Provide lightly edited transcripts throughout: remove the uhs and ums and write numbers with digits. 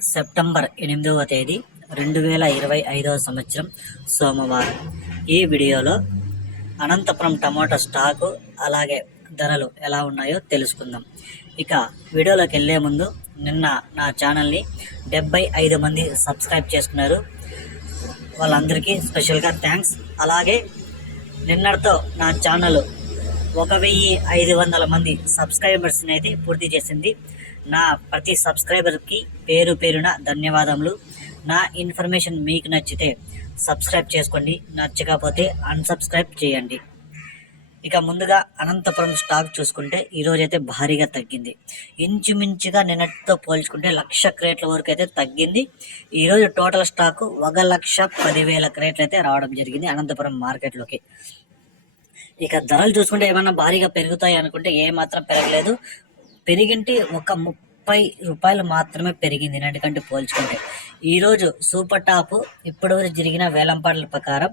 September 8వ తేదీ 2025 సంవత్సరం సోమవారం. ఈ వీడియోలో అనంతపురం టమాటా స్టాకు అలాగే ధరలు ఎలా ఉన్నాయో తెలుసుకుందాం. ఇక వీడియోలోకి వెళ్ళే ముందు నిన్న నా ఛానల్ని 75 మంది సబ్స్క్రైబ్ చేసుకున్నారు. వాళ్ళందరికీ స్పెషల్గా థ్యాంక్స్. అలాగే నిన్నటితో నా ఛానల్ 1500 మంది సబ్స్క్రైబర్స్ని అయితే పూర్తి చేసింది. నా ప్రతి సబ్స్క్రైబర్కి పేరు పేరున ధన్యవాదములు. నా ఇన్ఫర్మేషన్ మీకు నచ్చితే సబ్స్క్రైబ్ చేసుకోండి, నచ్చకపోతే అన్సబ్స్క్రైబ్ చేయండి. ఇక ముందుగా అనంతపురం స్టాక్ చూసుకుంటే ఈరోజైతే భారీగా తగ్గింది. ఇంచుమించుగా నిన్నటితో పోల్చుకుంటే 1,00,000 క్రేట్ల వరకు అయితే తగ్గింది. ఈరోజు టోటల్ స్టాకు 1,10,000 క్రేట్లు అయితే రావడం జరిగింది అనంతపురం మార్కెట్లోకి. ఇక ధరలు చూసుకుంటే ఏమన్నా భారీగా పెరుగుతాయి అనుకుంటే ఏమాత్రం పెరగలేదు. పెరిగింటే ఒక 30 రూపాయలు మాత్రమే పెరిగింది నిన్నటికంటే పోల్చుకుంటే. ఈరోజు సూపర్ టాప్ ఇప్పటివరకు జరిగిన వేలంపాట్ల ప్రకారం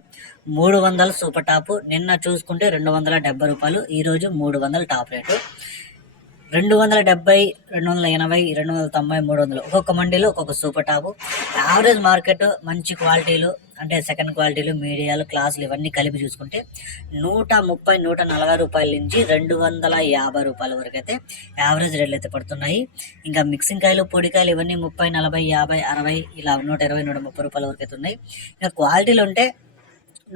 300 సూపర్ టాప్, నిన్న చూసుకుంటే 270 రూపాయలు, ఈరోజు 300 టాప్ రేటు. 270, 280, 290, 300 ఒక్కొక్క మండీలో ఒక్కొక్క సూపర్ టాపు. యావరేజ్ మార్కెట్ మంచి క్వాలిటీలు అంటే సెకండ్ క్వాలిటీలు, మీడియాలు, క్లాసులు ఇవన్నీ కలిపి చూసుకుంటే 130, 140 రూపాయల నుంచి 250 రూపాయల వరకు అయితే యావరేజ్ రేట్లు అయితే పడుతున్నాయి. ఇంకా మిక్సింగ్ కాయలు, పొడికాయలు ఇవన్నీ 30, 40, 50, 60 ఇలా 120, 130 రూపాయల వరకు అయితే ఉన్నాయి. ఇంకా క్వాలిటీలు ఉంటే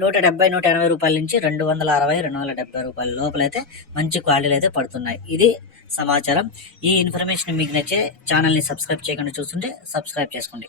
170, 180 రూపాయల నుంచి 260, 270 రూపాయల లోపలైతే మంచి క్వాలిటీలు అయితే పడుతున్నాయి. ఇది సమాచారం. ఈ ఇన్ఫర్మేషన్ మీకు నచ్చే ఛానల్ని సబ్స్క్రైబ్ చేయకుండా చూస్తుంటే సబ్స్క్రైబ్ చేసుకోండి.